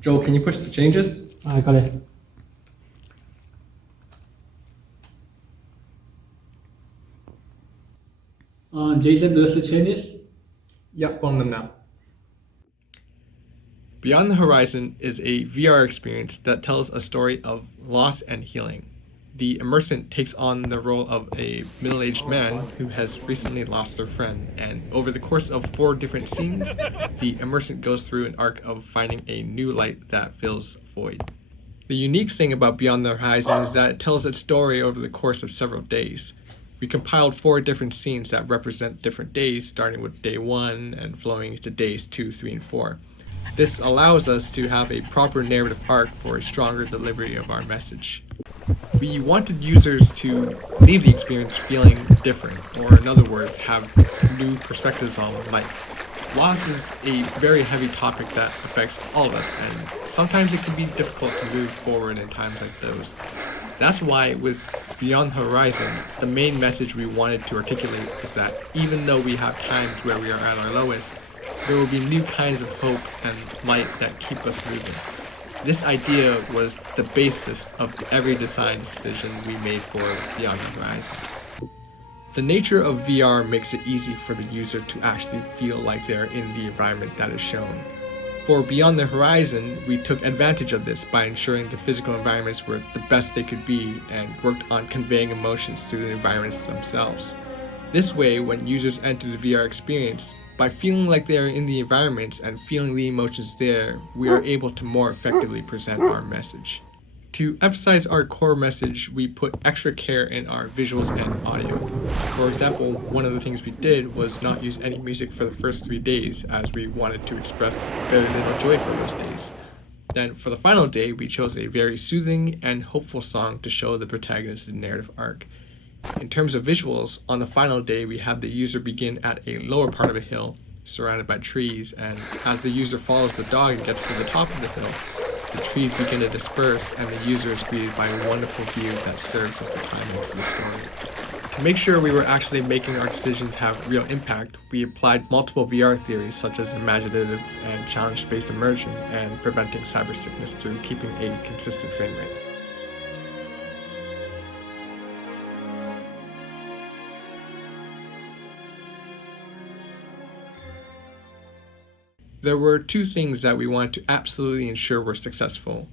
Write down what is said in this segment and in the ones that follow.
Joel, can you push the changes? I got it. Jason, does the changes? Yep, on them now. Beyond the Horizon is a VR experience that tells a story of loss and healing. The immersant takes on the role of a middle-aged man who has recently lost their friend, and over the course of 4 different scenes, the immersant goes through an arc of finding a new light that fills void. The unique thing about Beyond the Horizon is that it tells its story over the course of several days. We compiled 4 different scenes that represent different days, starting with day 1 and flowing into days 2, 3, and 4. This allows us to have a proper narrative arc for a stronger delivery of our message. We wanted users to leave the experience feeling different, or in other words, have new perspectives on life. Loss is a very heavy topic that affects all of us, and sometimes it can be difficult to move forward in times like those. That's why with Beyond the Horizon, the main message we wanted to articulate is that even though we have times where we are at our lowest, there will be new kinds of hope and light that keep us moving. This idea was the basis of every design decision we made for Beyond the Horizon. The nature of VR makes it easy for the user to actually feel like they're in the environment that is shown. For Beyond the Horizon, we took advantage of this by ensuring the physical environments were the best they could be and worked on conveying emotions through the environments themselves. This way, when users enter the VR experience, by feeling like they are in the environments and feeling the emotions there, we are able to more effectively present our message. To emphasize our core message, we put extra care in our visuals and audio. For example, one of the things we did was not use any music for the first 3 days, as we wanted to express very little joy for those days. Then for the final day, we chose a very soothing and hopeful song to show the protagonist's narrative arc. In terms of visuals, on the final day we had the user begin at a lower part of a hill, surrounded by trees, and as the user follows the dog and gets to the top of the hill, the trees begin to disperse and the user is greeted by a wonderful view that serves as the climax of the story. To make sure we were actually making our decisions have real impact, we applied multiple VR theories such as imaginative and challenge-based immersion and preventing cyber sickness through keeping a consistent frame rate. There were 2 things that we wanted to absolutely ensure were successful: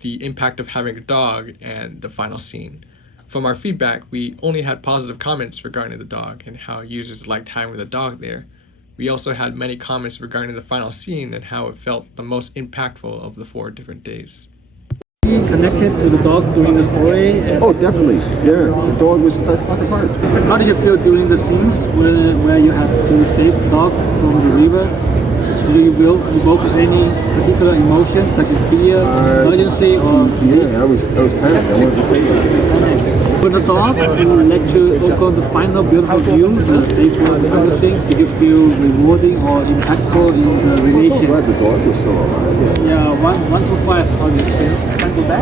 the impact of having a dog and the final scene. From our feedback, we only had positive comments regarding the dog and how users liked having the dog there. We also had many comments regarding the final scene and how it felt the most impactful of the 4 different days. Connected to the dog during the story. Oh, definitely. Yeah, the dog was the best part of the part. How did you feel during the scenes where you had to save the dog from the river? Do you evoke any particular emotion, such as fear, urgency, or... Yeah, I was panicked. I wanted to say that. With the dog, let you look on the final beautiful view, the faithful and other things. Did you feel rewarding or impactful in the relation? I'm so glad the dog was still alive. Yeah, 1 to 5, how do you feel? Can I go back?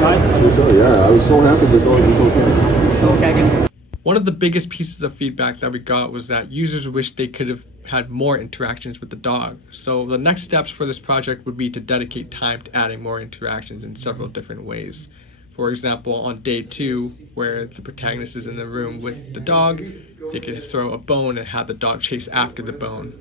5. Yeah, I was so happy the dog was okay. One of the biggest pieces of feedback that we got was that users wished they could have had more interactions with the dog. So the next steps for this project would be to dedicate time to adding more interactions in several different ways. For example, on day 2, where the protagonist is in the room with the dog, they could throw a bone and have the dog chase after the bone.